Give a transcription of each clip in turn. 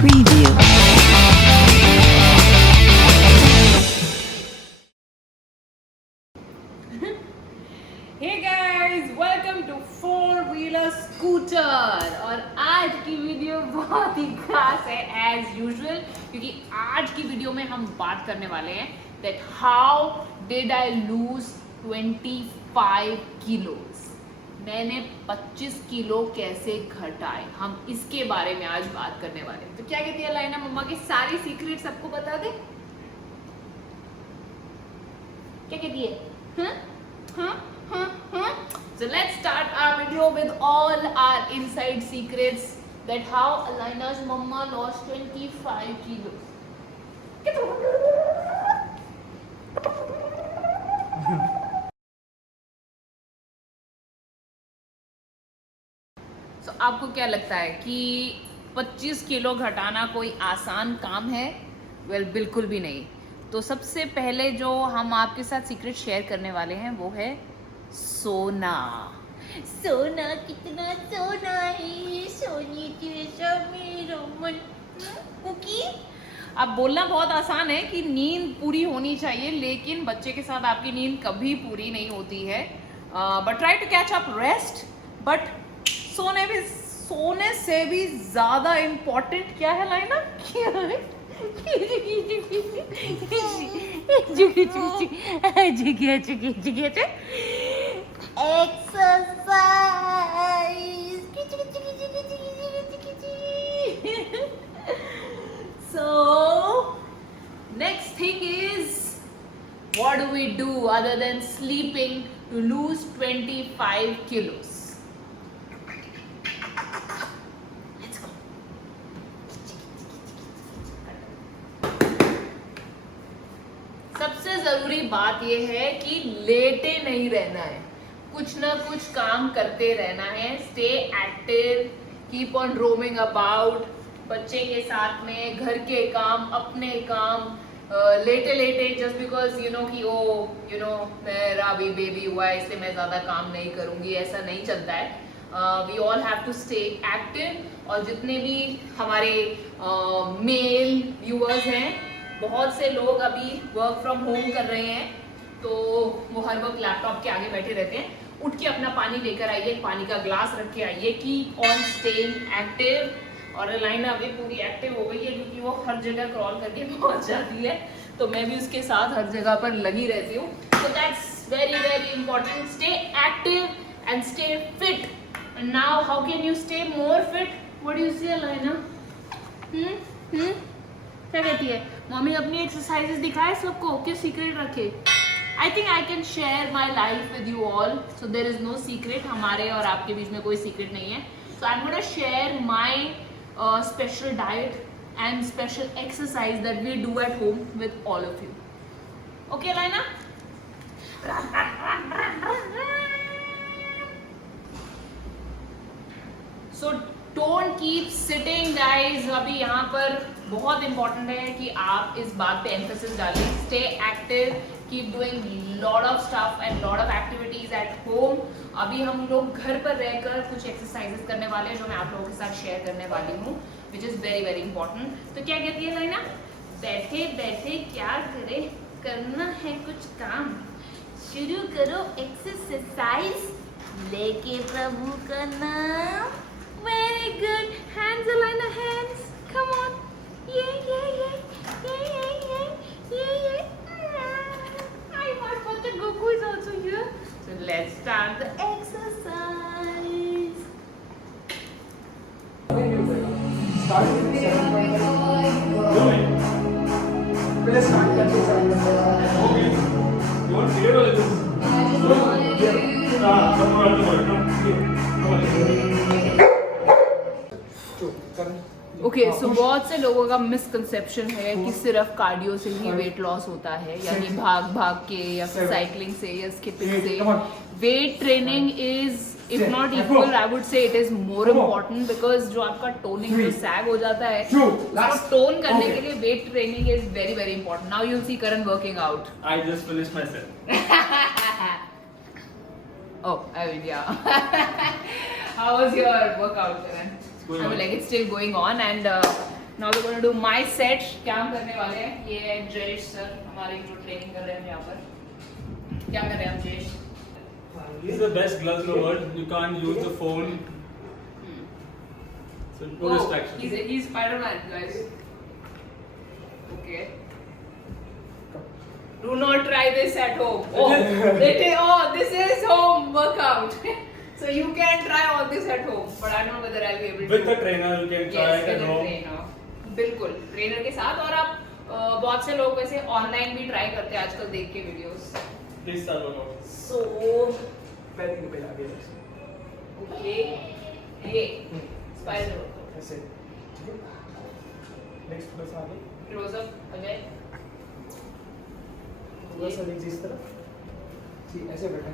Preview. Hey guys, welcome to four wheeler scooter. और आज की वीडियो बहुत ही खास है एज यूजुअल, क्योंकि आज की वीडियो में हम बात करने वाले हैं that how did I lose 25 kilos. मैंने 25 किलो कैसे घटाए, हम इसके बारे में आज बात करने वाले हैं। तो क्या कहती है लाइना, मम्मा की सारी सीक्रेट सबको बता दे। क्या कहती है? हाँ? So let's start our video with all our inside secrets that how Alina's mama lost 25 kilos. So आपको क्या लगता है कि 25 किलो घटाना कोई आसान काम है? Well, बिल्कुल भी नहीं। तो सबसे पहले जो हम आपके साथ सीक्रेट शेयर करने वाले हैं वो है सोना। सोना कितना सोना है, सोने जैसा मेरा मन। कुकी, अब बोलना बहुत आसान है कि नींद पूरी होनी चाहिए, लेकिन बच्चे के साथ आपकी नींद कभी पूरी नहीं होती है। But try to catch up rest. But सोने से भी ज्यादा इम्पोर्टेंट क्या है लाइना? क्या है? So next thing is, what do we do other than sleeping to lose 25 kilos? Let's go. सबसे जरूरी बात यह है कि लेटे नहीं रहना है, कुछ ना कुछ काम करते रहना है। Stay active, keep on roaming about, बच्चे के साथ में, घर के काम, अपने काम। लेटे लेटे जस्ट बिकॉज यू नो कि मेरा अभी बेबी हुआ है इसलिए मैं ज्यादा काम नहीं करूंगी, ऐसा नहीं चलता है। We all have to stay active. और जितने भी हमारे मेल व्यूअर्स हैं, बहुत से लोग अभी वर्क फ्रॉम होम कर रहे हैं, तो वो हर वक्त लैपटॉप के आगे बैठे रहते हैं। उठ के अपना पानी लेकर आइए, पानी का ग्लास रख के आइए। Keep on staying active. और लाइना अभी पूरी एक्टिव हो गई है क्योंकि वो हर जगह क्रॉल करके पहुंच जाती है, तो मैं भी उसके साथ हर जगह पर लगी रहती हूँ। तो that's very very important. Stay active and stay fit. And now how can you stay more fit? What do you से लाइना? क्या कहती है मम्मी? अपनी एक्सरसाइजेस दिखाए सबको कि सीक्रेट रखे? I think I can share my life with you all, so there is no secret. हमारे और आपके बीच में कोई सीक्रेट नहीं है। So I am gonna share my special diet and special exercise that we do at home with all of you. Okay, Laina? So don't keep sitting, guys. अभी यहाँ पर बहुत important है कि आप इस बात पे emphasis डालें. Stay active, keep doing lot of stuff and lot of activities at home. अभी हम लोग घर पर रहकर कुछ एक्सरसाइजेस करने वाले हैं जो मैं आप लोगों के साथ शेयर करने वाली हूँ, which is very very important. तो क्या कहती है लाइना? बैठे बैठे क्या करे, करना है कुछ काम, शुरू करो एक्सरसाइज, लेके प्रभु का नाम। वेरी गुड, हैंड्स लाइना, हैंड्स, कम ऑन, ये I want the Goku is also here. So let's start the exercise. Okay, so बहुत से लोगों का मिसकंसेप्शन है कि सिर्फ कार्डियो से ही वेट लॉस होता है, यानी भाग भाग के या फिर साइकिलिंग से या स्किपिंग से। Weight training is if not equal, I would say it is more important, because जो आपका टोनिंग जो सैग हो जाता है उसको टोन करने के लिए weight training is very very important. Now you will see Karan working out. I just finished my set. Oh, I mean, yeah. How was your workout, Karan? Going I mean, on. like it's still going on and now we're going to do my set. क्या हम करने वाले हैं? ये है Jayesh sir हमारे जो training कर रहे हैं यहाँ पर. क्या कर रहे हैं हम Jayesh? These are the best gloves in the world. You can't use the phone. So no distraction. He's Spider-Man, guys. Okay. Do not try this at home. This is home workout. So you can try all this at home, but I don't know whether I'll be able to. With the trainer, you can try Yes, it at with a home. trainer. बिल्कुल trainer के साथ. और आप बहुत से लोग वैसे online भी ट्राई करते हैं आजकल देख के videos. Please start workout. So पैर पे आगे ओके ये स्पाइडर ऐसे ठीक है नेक्स्ट बस आगे क्लोज अप अजय. थोड़ा सा लेग्स इस तरफ जी ऐसे बैठा है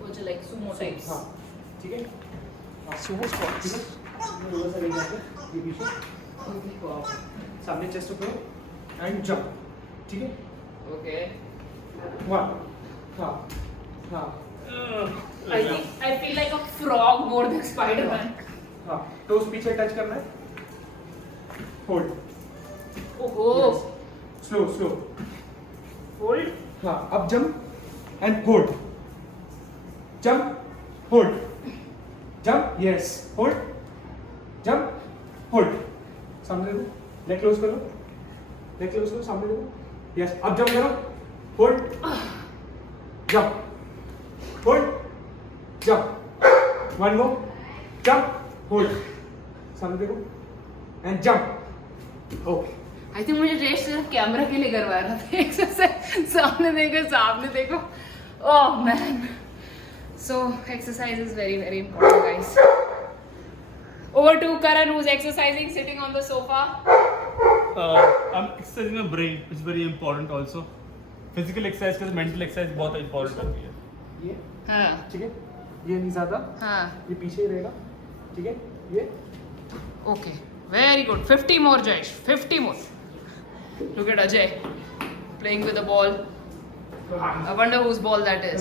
वो जो लाइक सुमो टाइप्स. हाँ ठीक है सुमो स्क्वाट ठीक है थोड़ा सा लेग आगे ये पीछे सामने चेस्ट ऊपर एंड जंप ठीक है ओके. 1 हाँ हाँ I think I feel like a frog more than Spider-Man. हाँ टोस पीछे टच करना है होल्ड ओहो. Slow slow hold. हाँ अब jump and hold jump hold jump yes hold jump hold सामने देखो लेग क्लोज करो लेग क्लोज करो सामने देखो यस अब जंप करो hold jump hold jump one more jump hold सामने देखो and jump okay. I think मुझे जयेश सिर्फ कैमरा के लिए करवा रहा था एक्सरसाइज. सामने देखो. Oh man. So exercise is very very important, guys. Over to Karan, who's exercising sitting on the sofa. I'm exercising my brain. It's very important also. Physical exercise के साथ mental exercise बहुत important होती है. ये हाँ ठीक है ये नहीं ज्यादा हाँ. ये पीछे ही रहेगा ठीक है ये Okay, very good. 50 more, Jayesh. 50 more. Look at Ajay playing with the ball. I wonder whose ball that is.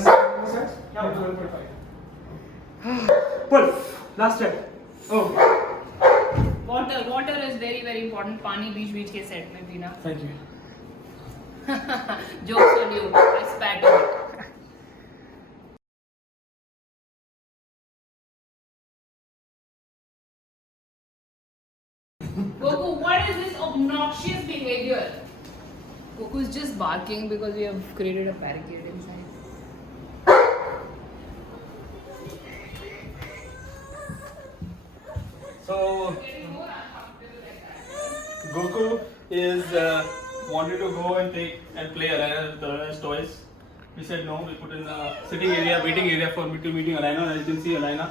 Pull last step okay. Water is very very important. पानी बीच के सेट में पीना. Thank you. Jokes on you. I spat on it. Goku, what is this obnoxious behavior? Goku is just barking because we have created a barricade inside. So Goku is wanted to go and take and play Alana's toys. We said no. We put in a sitting area, waiting area for meeting Alana. As you can see, Alana.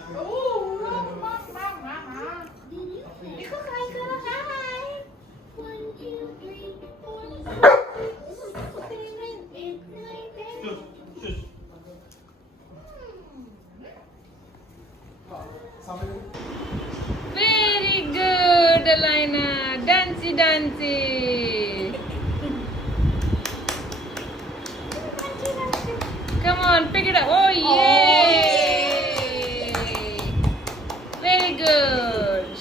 सामने देखो Very good, Alina. Dancey. Come on, pick it up. Oh, yay! Very good.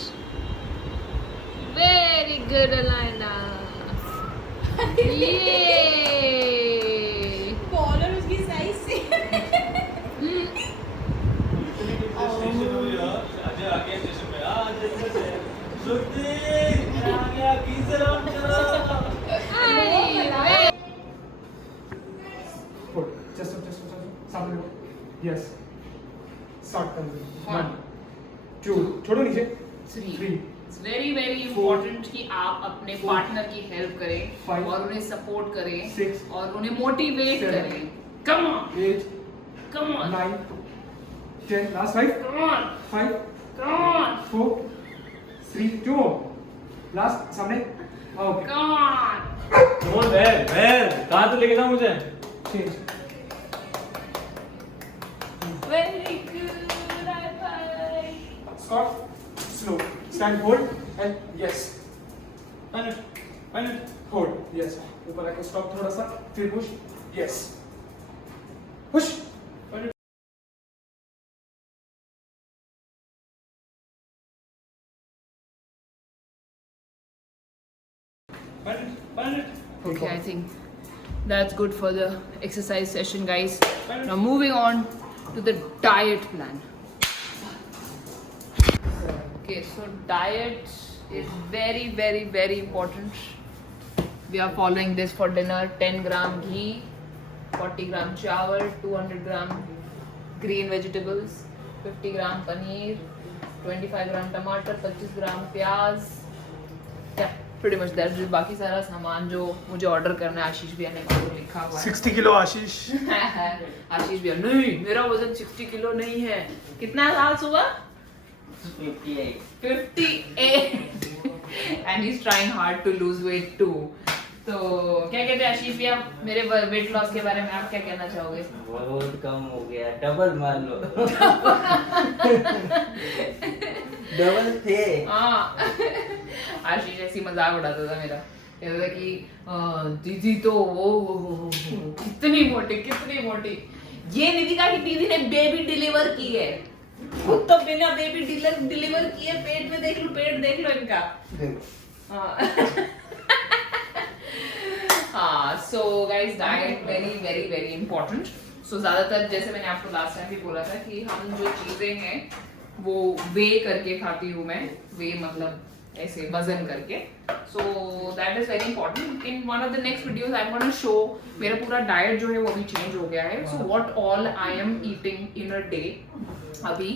Very good, Alina. Yay! Collar उसकी size से station हो गया. अजय आ गया station पे. शुक्ति आ गया. किसे राम चला. Hi. पुल जस्ट सामने देखो यस स्टार्ट कर दो 1 2 छोड़ो नीचे Three. 3 It's very very important कि आप अपने पार्टनर की हेल्प करें Five. और उन्हें सपोर्ट करें Six. और उन्हें मोटिवेट Seven. करें. Come on, 8 come on, 9 10 last 5 come on, 5 come on, 4 3 2 last सामने ओके come on. कौन वेर कहाँ से लेके जाऊँ मुझे. Change Very good, high five. Squat slow stand hold and yes Fine. Hold yes ऊपर आके स्टॉप थोड़ा सा फिर push yes push Okay, I think that's good for the exercise session, guys. Now moving on to the diet plan. Okay, so diet is very, very, very important. We are following this for dinner: 10 gram ghee, 40 gram chawal, 200 gram green vegetables, 50 gram paneer, 25 gram टमाटर, 25 gram प्याज, yeah, pretty much that. बाकी सारा सामान जो मुझे order करना है आशीष भैया ने वहाँ लिखा हुआ है. 60 किलो आशीष. आशीष भैया नहीं, मेरा वजन 60 किलो नहीं है. कितना है साल सुबह? 58 and he's trying hard to lose weight too. तो क्या कहते हैं आशीष भैया, मेरे वेट लॉस के बारे में आप क्या कहना चाहोगे? बहुत कम हो गया, डबल मान लो. डबल थे. हाँ, आशीष ऐसी मजाक उड़ाता था मेरा, कहता था कि दीदी तो वो कितनी मोटी. ये निधिका की दीदी ने बेबी डिलीवर की है, खुद तो बिना बेबी डिलीवर किए पेट देख लो इनका. हाँ, so guys, diet very, very, very important. So ज़्यादातर जैसे मैंने आपको लास्ट टाइम भी बोला था कि हम जो चीज़ें हैं वो वे करके खाती हूँ मैं. वे मतलब ऐसे वजन करके. So that is very important. In one of the next videos I'm going to show मेरा पूरा डाइट जो है वो अभी चेंज हो गया है. So what all I am eating in a day अभी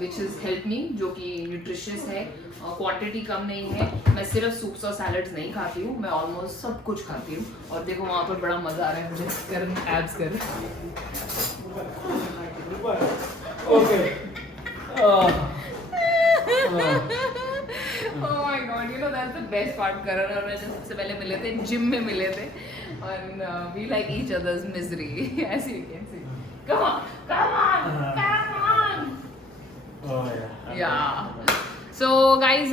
which is help me, जो कि न्यूट्रिशियस है, क्वांटिटी कम नहीं है. मैं सिर्फ सूप्स और सैलड्स नहीं खाती हूँ, मैं ऑलमोस्ट सब कुछ खाती हूँ. और देखो वहाँ पर बड़ा मजा आ रहा है मुझे कर एब्स कर. Okay. Oh my God, you know that's the best part. करण और मैं जब सबसे पहले मिले थे, जिम में मिले थे, and we like each other's misery. ऐसे. Come on. Oh yeah. Yeah. So guys,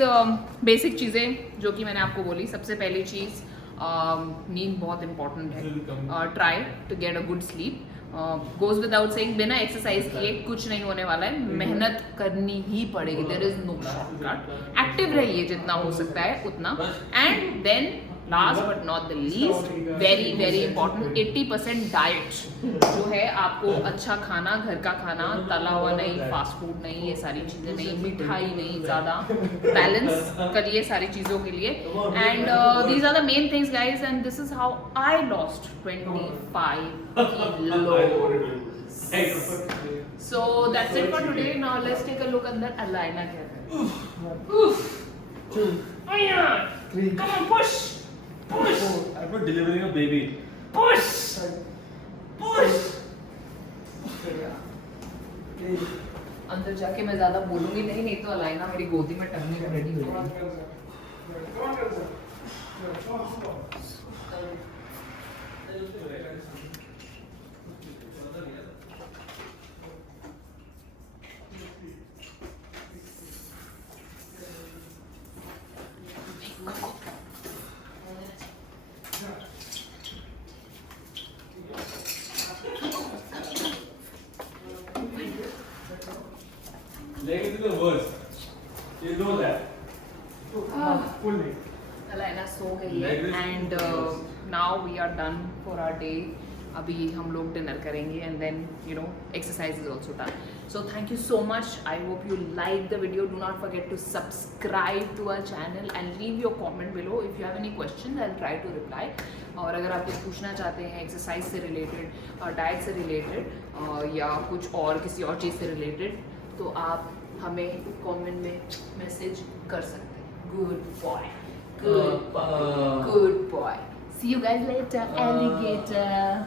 basic चीज़ें जो कि मैंने आपको बोली. सबसे पहली चीज़ नींद बहुत इम्पोर्टेंट है. Try to get a good sleep. Goes without saying, बिना एक्सरसाइज किए कुछ नहीं होने वाला है. मेहनत करनी ही पड़ेगी. There is no shortcut. Active रहिए जितना हो सकता है उतना. And then last but not the least, very very important, 80% diet जो है आपको अच्छा खाना, घर का खाना, तला हुआ नहीं, फास्ट फूड नहीं, ये सारी चीज़ें नहीं, मिठाई नहीं, ज़्यादा बैलेंस करिए सारी चीज़ों के लिए. And these are the main things guys, and this is how I lost 25 kilos. So that's it for today. Now let's take a look अंदर अलाइना क्या है. Come on, push. I'm not delivering a baby. Push. अंदर जाके मैं ज्यादा बोलूंगी नहीं तो अलाइना मेरी गोदी में टंगने को रेडी हो जाएगी. Leg is the worst. You know that. Full leg. Alaina सो गई है. And now we are done for our day. अभी हम लोग डिनर करेंगे and then you know exercise is also done. So thank you so much. I hope you like the video. Do not forget to subscribe to our channel and leave your comment below. If you have any question I will try to reply. और अगर आप कुछ पूछना चाहते हैं exercise से related, diet से related, या कुछ और किसी और चीज़ से रिलेटेड, तो आप हमें कमेंट में मैसेज कर सकते हैं. Good boy. Good boy. See you guys later, alligator.